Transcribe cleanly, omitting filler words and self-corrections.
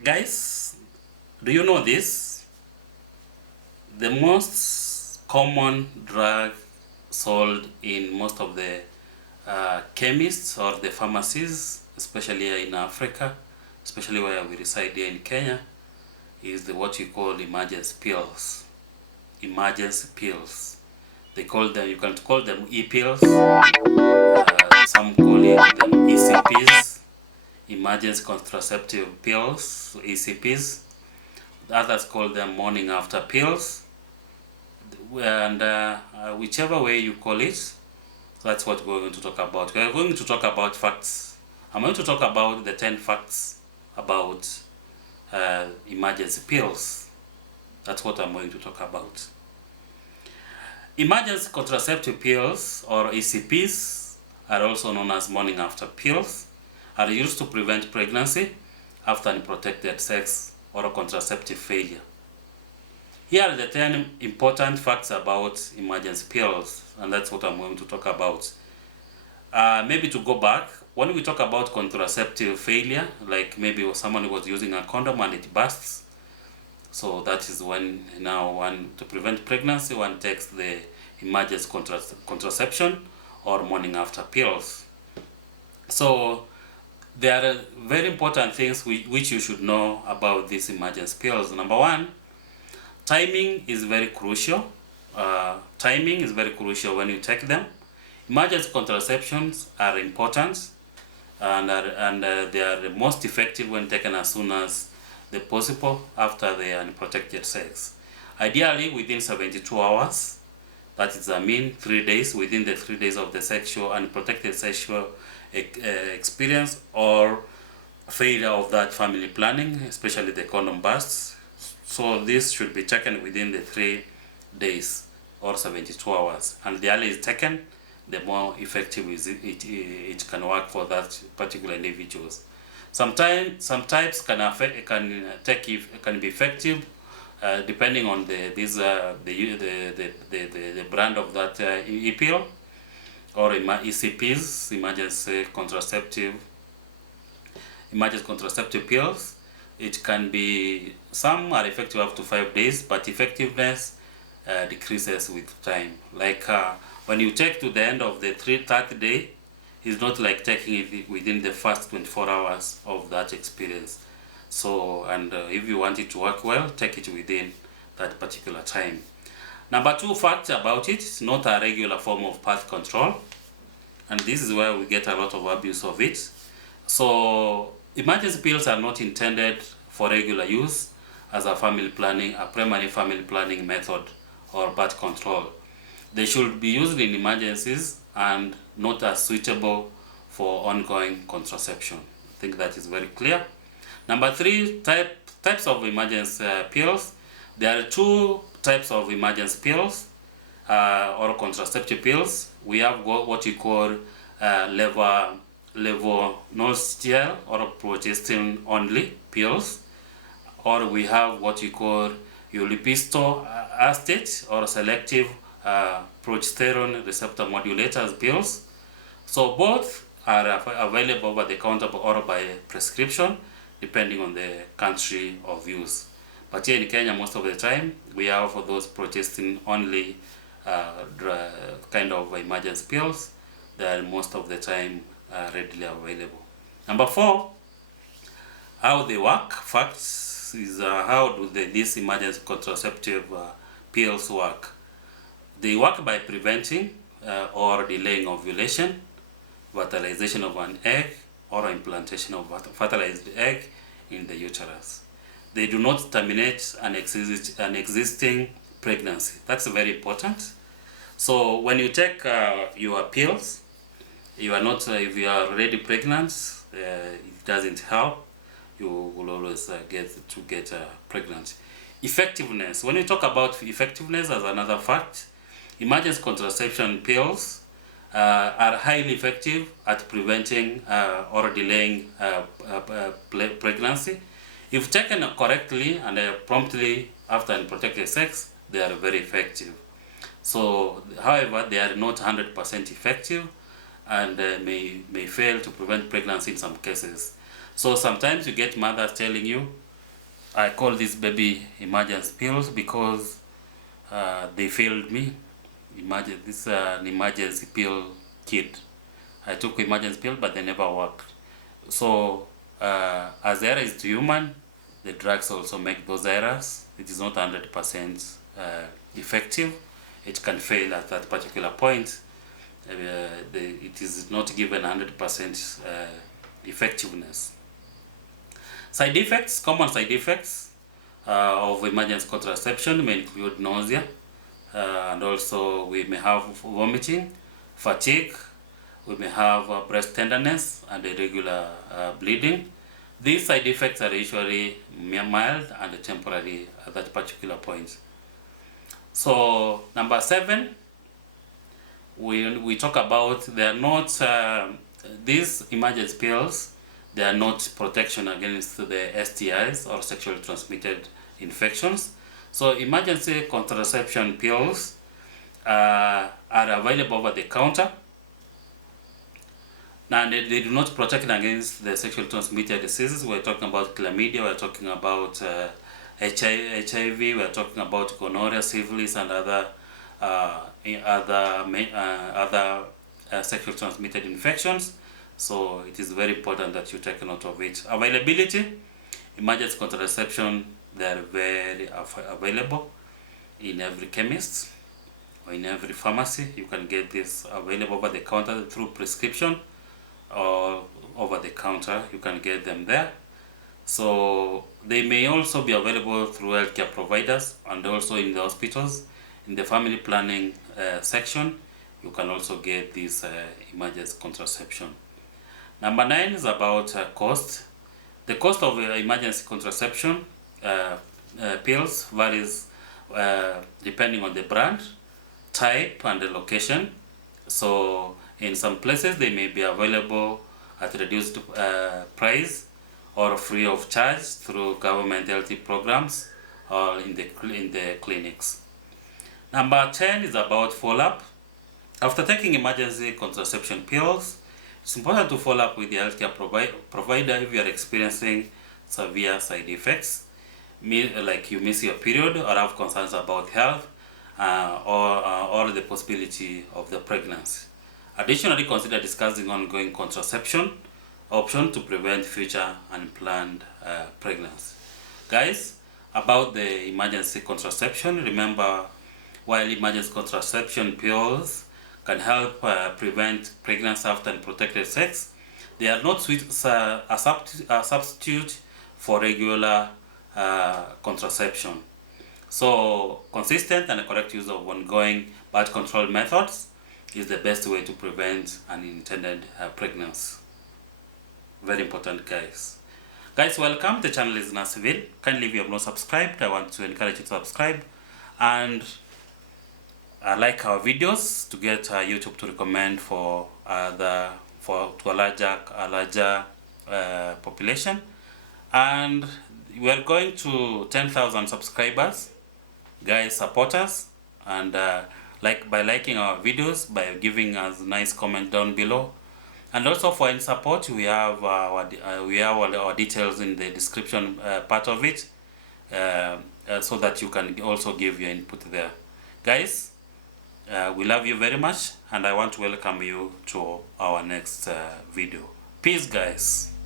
Guys, do you know this? The most common drug sold in most of the chemists or the pharmacies, especially here in Africa, especially where we reside here in Kenya, is what you call emergency pills. Emergency pills. They call them, you can call them epills. Some call it them ECPs, emergency contraceptive pills, ECPs. Others call them morning after pills. And whichever way you call it, that's what we're going to talk about. We're going to talk about facts. I'm going to talk about the 10 facts about emergency pills. That's what I'm going to talk about. Emergency contraceptive pills, or ECPs, are also known as morning after pills, are used to prevent pregnancy after unprotected sex or contraceptive failure. Here are the 10 important facts about emergency pills, and that's what I'm going to talk about. Maybe to go back, when we talk about contraceptive failure, like maybe someone was using a condom and it bursts, so that is when now to prevent pregnancy, one takes the emergency contraception or morning after pills. So there are very important things which you should know about these emergency pills. Number one, timing is very crucial. Timing is very crucial when you take them. Emergency contraceptions are important and they are most effective when taken as soon as possible after the unprotected sex. Ideally within 72 hours, that is 3 days, within the 3 days of the sexual unprotected sexual experience or failure of that family planning, especially the condom bursts. So this should be taken within the 3 days or 72 hours. And the earlier it's taken, the more effective it can work for that particular individuals. Sometimes some types can be effective depending on the brand of that epill or ECPs, emergency contraceptive pills. It can be, some are effective up to 5 days, but effectiveness decreases with time. Like when you take to the end of the third day, it's not like taking it within the first 24 hours of that experience. So, and if you want it to work well, take it within that particular time. Number two fact about it, it's not a regular form of birth control, and this is where we get a lot of abuse of it. So emergency pills are not intended for regular use as a primary family planning method or birth control. They should be used in emergencies and not as suitable for ongoing contraception. I think that is very clear. Number three, types of emergency pills. There are two types of emergency pills or contraceptive pills. We have what you call levonorgestrel or progestin only pills, or we have what you call ulipistol acetate or selective progesterone receptor modulators pills. So both are available over the counter or by prescription depending on the country of use. But here in Kenya, most of the time we have for those progestin only kind of emergency pills. They are most of the time readily available. Number four, how they work. Facts is how do these emergency contraceptive pills work. They work by preventing or delaying ovulation, fertilization of an egg, or implantation of fertilized egg in the uterus. They do not terminate an existing pregnancy. That's very important. So when you take your pills, you are not, if you are already pregnant, it doesn't help. You will always get pregnant. Effectiveness. When you talk about effectiveness as another fact, emergency contraception pills are highly effective at preventing or delaying pregnancy. If taken correctly and promptly after unprotected sex, they are very effective. So, however, they are not 100% effective and may fail to prevent pregnancy in some cases. So sometimes you get mothers telling you, I call this baby emergency pills because they failed me. Imagine this is an emergency pill kit. I took emergency pill, but they never worked. So as the error is to human, the drugs also make those errors. It is not 100% effective. It can fail at that particular point. It is not given 100% effectiveness. Side effects, common side effects of emergency contraception may include nausea, and also we may have vomiting, fatigue, we may have breast tenderness and irregular bleeding. These side effects are usually mild and temporary at that particular point. So number 7, we talk about they are not these emergency pills. They are not protection against the STIs or sexually transmitted infections. So emergency contraception pills are available over the counter, and they do not protect against the sexually transmitted diseases. We're talking about chlamydia, we're talking about HIV, we're talking about gonorrhea, syphilis, and other sexually transmitted infections. So it is very important that you take note of it. Availability, emergency contraception, they are very available in every chemist or in every pharmacy. You can get this available over the counter through prescription or over the counter. You can get them there. So they may also be available through healthcare providers and also in the hospitals. In the family planning section, you can also get this emergency contraception. Number 9 is about cost. The cost of emergency contraception pills varies depending on the brand, type, and the location. So in some places they may be available at reduced price or free of charge through government health programs or in the clinics. Number 10 is about follow-up. After taking emergency contraception pills, it's important to follow up with the healthcare provider if you are experiencing severe side effects, like you miss your period or have concerns about health or the possibility of the pregnancy. Additionally, consider discussing ongoing contraception option to prevent future unplanned pregnancy. Guys, about the emergency contraception, remember, while emergency contraception pills can help prevent pregnancy after unprotected sex, they are not a substitute for regular contraception. So consistent and correct use of ongoing birth control methods is the best way to prevent unintended pregnancy. Very important, guys. Guys, welcome. The channel is Nasivil. Kindly, if you have not subscribed, I want to encourage you to subscribe and like our videos to get YouTube to recommend to a larger population. And we are going to 10,000 subscribers. Guys, support us and by liking our videos, by giving us nice comment down below. And also for any support, we have our details in the description part of it, so that you can also give your input there. Guys, we love you very much, and I want to welcome you to our next video. Peace, guys.